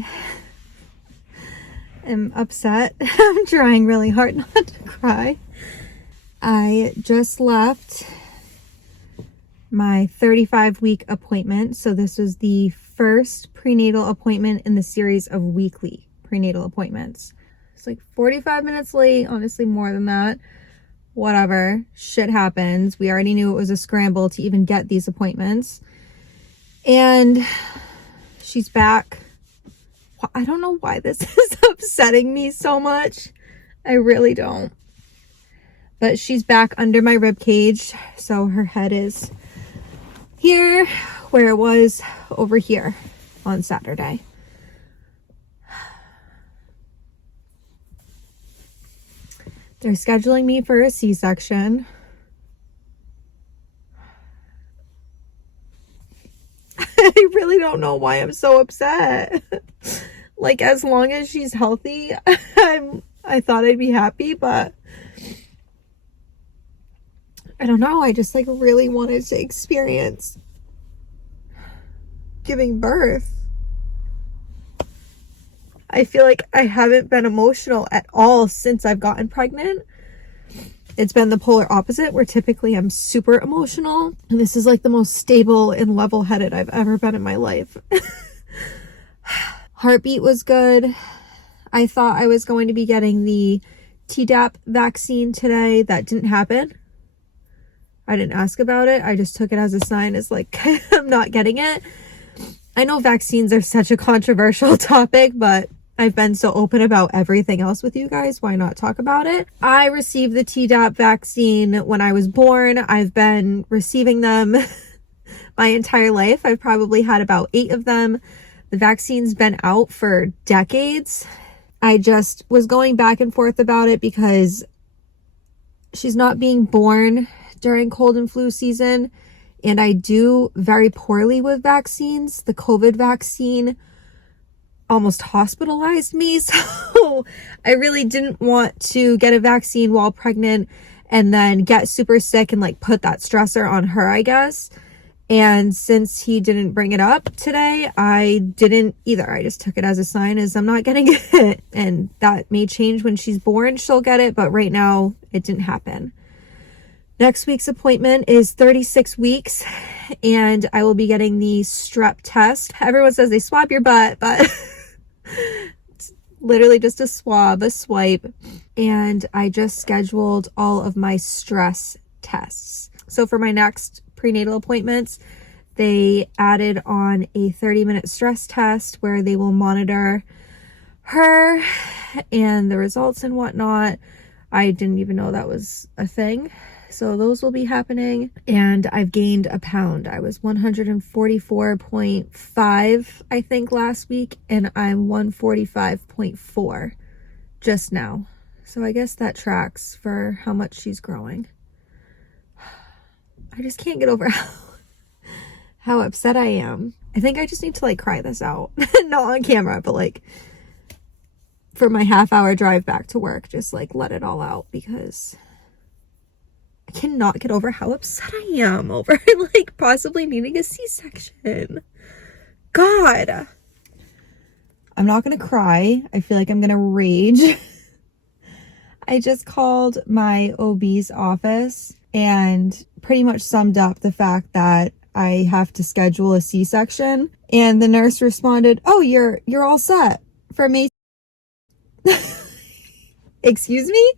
I am upset. I'm trying really hard not to cry. I just left my 35-week appointment. So this was the first prenatal appointment in the series of weekly prenatal appointments. It's like 45 minutes late, honestly more than that. Whatever, shit happens. We already knew it was a scramble to even get these appointments. And she's back. I don't know why this is upsetting me so much. I really don't. But she's back under my rib cage. So her head is here where it was over here on Saturday. They're scheduling me for a C-section. I really don't know why I'm so upset. Like, as long as she's healthy, I thought I'd be happy, but I don't know. I just like really wanted to experience giving birth. I feel like I haven't been emotional at all since I've gotten pregnant. It's been the polar opposite, where typically I'm super emotional. And this is like the most stable and level-headed I've ever been in my life. Heartbeat was good. I thought I was going to be getting the Tdap vaccine today. That didn't happen. I didn't ask about it. I just took it as a sign as like, I'm not getting it. I know vaccines are such a controversial topic, but I've been so open about everything else with you guys. Why not talk about it? I received the Tdap vaccine when I was born. I've been receiving them my entire life. I've probably had about 8 of them. The vaccine's been out for decades. I just was going back and forth about it because she's not being born during cold and flu season. And I do very poorly with vaccines. The COVID vaccine almost hospitalized me. So I really didn't want to get a vaccine while pregnant and then get super sick and like put that stressor on her, I guess. And since he didn't bring it up today, I didn't either. I just took it as a sign as I'm not getting it. And that may change when she's born. She'll get it. But right now it didn't happen. Next week's appointment is 36 weeks and I will be getting the strep test. Everyone says they swab your butt, but it's literally just a swab, a swipe. And I just scheduled all of my stress tests. So for my next prenatal appointments, they added on a 30-minute stress test where they will monitor her and the results and whatnot. I didn't even know that was a thing. So those will be happening. And I've gained a pound. I was 144.5, I think, last week. And I'm 145.4 just now. So I guess that tracks for how much she's growing. I just can't get over how upset I am. I think I just need to like cry this out. Not on camera, but like for my half-hour drive back to work, just like let it all out because I cannot get over how upset I am over like possibly needing a C-section. God. I'm not gonna cry. I feel like I'm gonna rage. I just called my OB's office and pretty much summed up the fact that I have to schedule a C-section. And the nurse responded, "Oh, you're all set for May." Excuse me?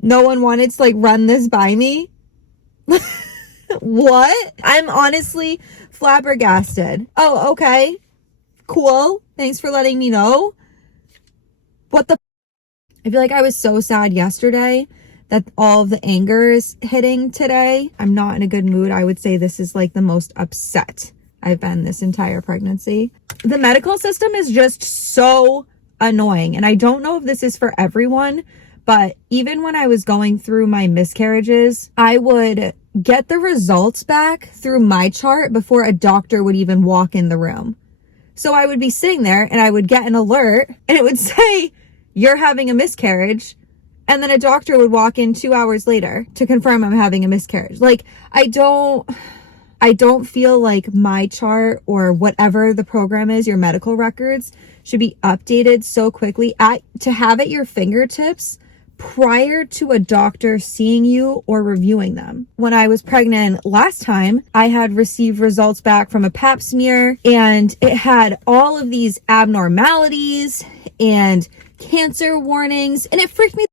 No one wanted to like run this by me? What? I'm honestly flabbergasted. Oh, okay. Cool. Thanks for letting me know. What the I feel like I was so sad yesterday that all of the anger is hitting today. I'm not in a good mood. I would say this is like the most upset I've been this entire pregnancy. The medical system is just so annoying. And I don't know if this is for everyone, but even when I was going through my miscarriages, I would get the results back through my chart before a doctor would even walk in the room. So I would be sitting there and I would get an alert and it would say, "You're having a miscarriage." And then a doctor would walk in 2 hours later to confirm I'm having a miscarriage. Like, I don't I don't feel like my chart or whatever the program is, your medical records, should be updated so quickly to have at your fingertips prior to a doctor seeing you or reviewing them. When I was pregnant last time, I had received results back from a pap smear, and it had all of these abnormalities and cancer warnings, and it freaked me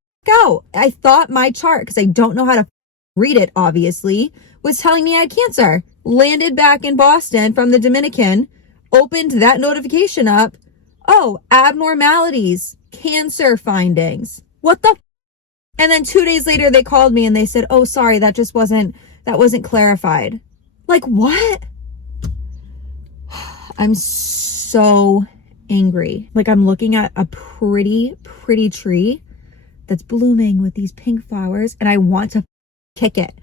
out. I thought my chart, because I don't know how to read it, obviously, was telling me I had cancer. Landed back in Boston from the Dominican, opened that notification up. Oh, abnormalities, cancer findings. What the? And then 2 days later, they called me and they said, oh, sorry, that wasn't clarified. Like, what? I'm so angry. Like, I'm looking at a pretty tree that's blooming with these pink flowers, and I want to kick it.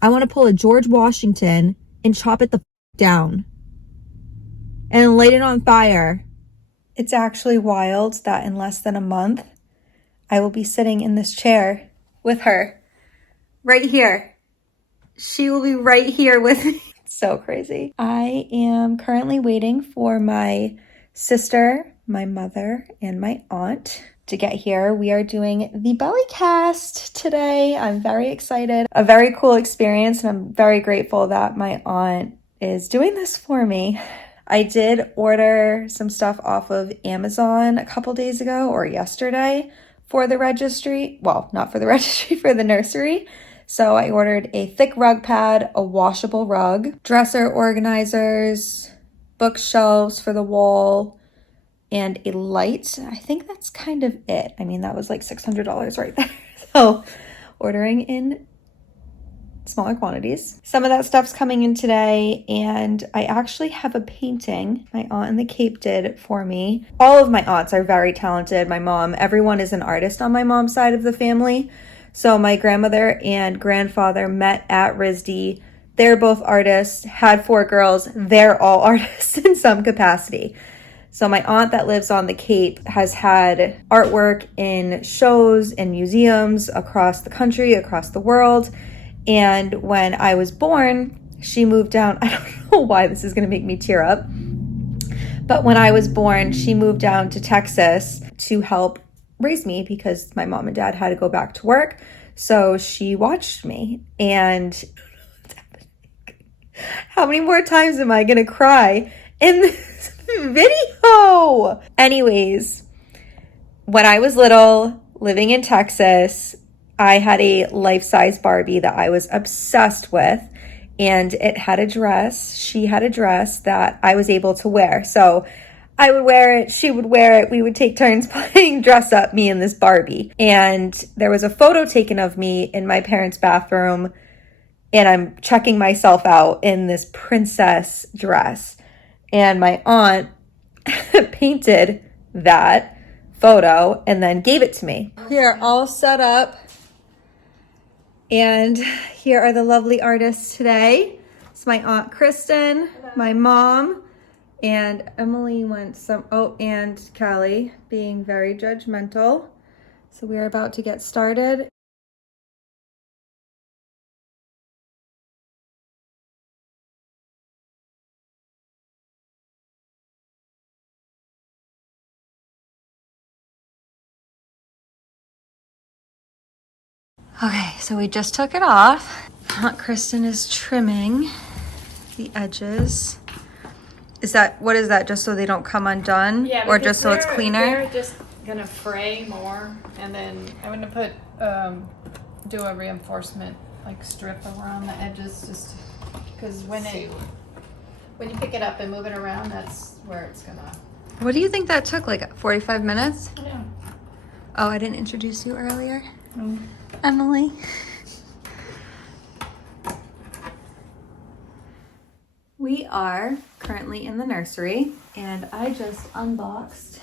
I want to pull a George Washington and chop it the down and light it on fire. It's actually wild that in less than a month, I will be sitting in this chair with her right here. She will be right here with me. It's so crazy. I am currently waiting for my sister, my mother, and my aunt to get here. We are doing the belly cast today. I'm very excited. A very cool experience, and I'm very grateful that my aunt is doing this for me. I did order some stuff off of Amazon a couple days ago or yesterday for the registry. Well, not for the registry, for the nursery. So I ordered a thick rug pad, a washable rug, dresser organizers, bookshelves for the wall, and a light. I think that's kind of it. I mean, that was like $600 right there. So ordering in smaller quantities. Some of that stuff's coming in today, and I actually have a painting my aunt in the Cape did for me. All of my aunts are very talented. My mom, everyone is an artist on my mom's side of the family. So my grandmother and grandfather met at RISD. They're both artists, had 4 girls. They're all artists in some capacity. So my aunt that lives on the Cape has had artwork in shows and museums across the country, across the world. And when I was born, she moved down. I don't know why this is going to make me tear up. But when I was born, she moved down to Texas to help raise me because my mom and dad had to go back to work. So she watched me. And how many more times am I going to cry in this video? Anyways, when I was little, living in Texas, I had a life-size Barbie that I was obsessed with, and it had a dress. She had a dress that I was able to wear. So I would wear it, she would wear it, we would take turns playing dress up, me and this Barbie. And there was a photo taken of me in my parents' bathroom, and I'm checking myself out in this princess dress. And my aunt painted that photo and then gave it to me. Here, all set up. And here are the lovely artists today. It's my Aunt Kristen, my mom, and Emily and Callie being very judgmental. So we are about to get started. Okay, so we just took it off. Aunt Kristen is trimming the edges. What is that, just so they don't come undone? Yeah, or just so it's cleaner? They're just gonna fray more, and then I'm gonna put, do a reinforcement, like strip around the edges, just because when you pick it up and move it around, that's where it's gonna. What do you think that took, like 45 minutes? Yeah. Oh, I didn't introduce you earlier. Mm. Emily. We are currently in the nursery, and I just unboxed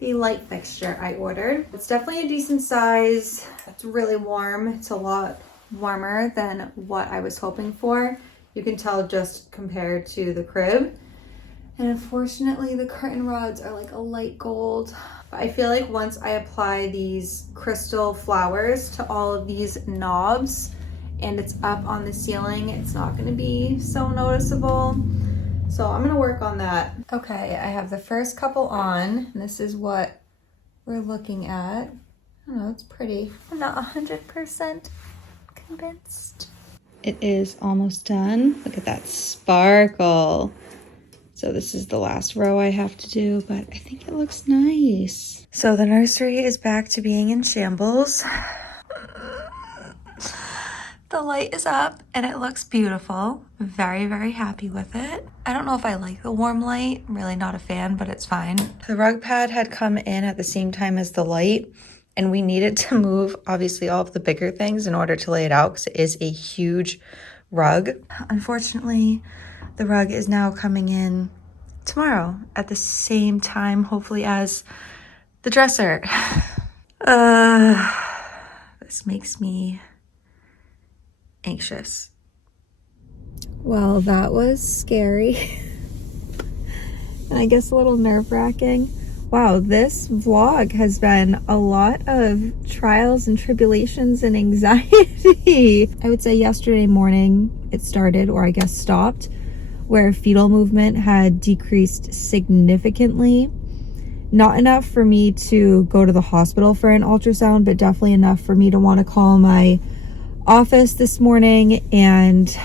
the light fixture I ordered. It's definitely a decent size. It's really warm. It's a lot warmer than what I was hoping for. You can tell just compared to the crib. And unfortunately, the curtain rods are like a light gold. I feel like once I apply these crystal flowers to all of these knobs and it's up on the ceiling, it's not going to be so noticeable. So I'm going to work on that. Okay, I have the first couple on, and this is what we're looking at. I don't know, it's pretty. I'm not 100% convinced. It is almost done. Look at that sparkle. So this is the last row I have to do, but I think it looks nice. So the nursery is back to being in shambles. The light is up and it looks beautiful. Very, very happy with it. I don't know if I like the warm light. I'm really not a fan, but it's fine. The rug pad had come in at the same time as the light, and we needed to move, obviously, all of the bigger things in order to lay it out because it is a huge rug. Unfortunately, the rug is now coming in tomorrow at the same time, hopefully, as the dresser. This makes me anxious. Well, that was scary. And I guess a little nerve-wracking. Wow, this vlog has been a lot of trials and tribulations and anxiety. I would say yesterday morning it started, or I guess stopped, where fetal movement had decreased significantly. Not enough for me to go to the hospital for an ultrasound, but definitely enough for me to want to call my office this morning and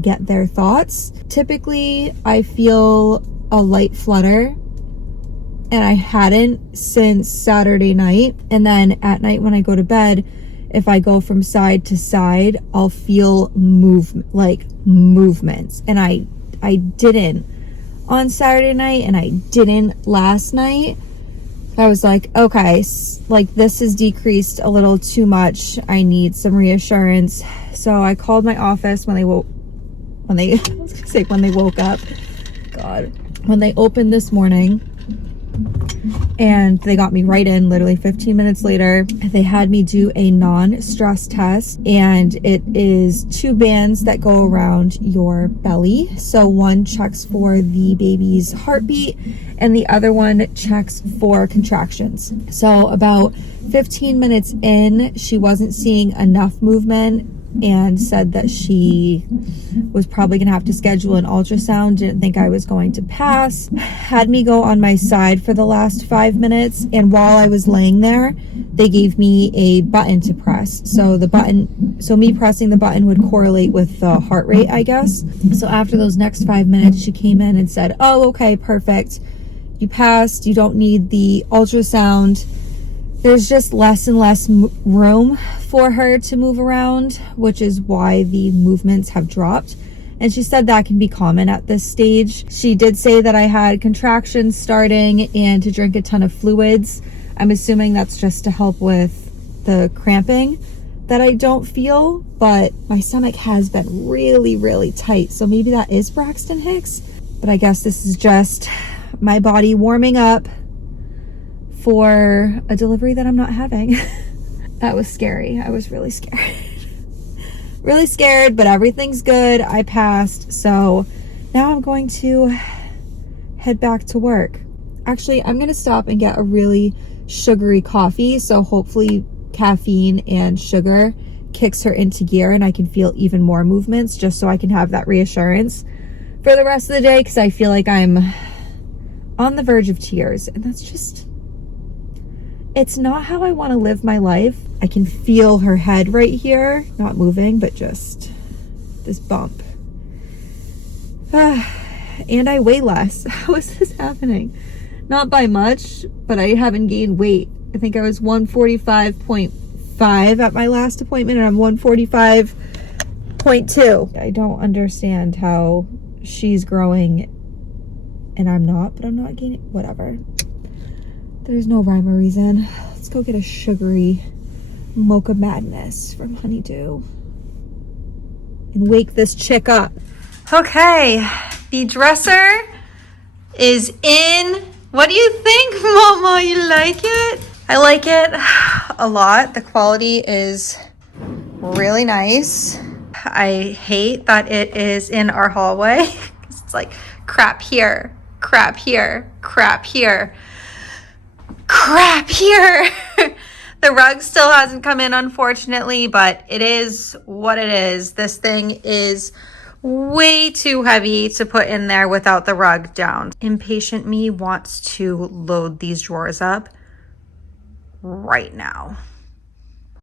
get their thoughts. Typically, I feel a light flutter, and I hadn't since Saturday night. And then at night when I go to bed, if I go from side to side, I'll feel movements. And I didn't on Saturday night, and I didn't last night. I was like, okay, like this has decreased a little too much. I need some reassurance. So I called my office when they woke up. God. When they opened this morning, and they got me right in literally 15 minutes later. They had me do a non-stress test, and it is 2 bands that go around your belly. So one checks for the baby's heartbeat and the other one checks for contractions. So about 15 minutes in, she wasn't seeing enough movement and said that she was probably gonna have to schedule an ultrasound. Didn't think I was going to pass. Had me go on my side for the last 5 minutes, and while I was laying there, they gave me a button to press. So me pressing the button would correlate with the heart rate, I guess. So after those next 5 minutes, she came in and said, oh, okay, perfect. You passed, you don't need the ultrasound. There's just less and less room for her to move around, which is why the movements have dropped. And she said that can be common at this stage. She did say that I had contractions starting and to drink a ton of fluids. I'm assuming that's just to help with the cramping that I don't feel, but my stomach has been really, really tight. So maybe that is Braxton Hicks, but I guess this is just my body warming up for a delivery that I'm not having. That was scary. I was really scared. Really scared, but everything's good. I passed. So now I'm going to head back to work. Actually, I'm going to stop and get a really sugary coffee. So hopefully caffeine and sugar kicks her into gear and I can feel even more movements, just so I can have that reassurance for the rest of the day, because I feel like I'm on the verge of tears, and that's just, it's not how I want to live my life. I can feel her head right here, not moving, but just this bump. And I weigh less. How is this happening? Not by much, but I haven't gained weight. I think I was 145.5 at my last appointment, and I'm 145.2. I don't understand how she's growing and I'm not, but I'm not gaining, whatever. There's no rhyme or reason. Let's go get a sugary mocha madness from Honeydew and wake this chick up. Okay, the dresser is in. What do you think, Mama? You like it? I like it a lot. The quality is really nice. I hate that it is in our hallway. It's like crap here, crap here, crap here, crap here. The rug still hasn't come in, unfortunately, but it is what it is. This thing is way too heavy to put in there without the rug down. Impatient me wants to load these drawers up right now.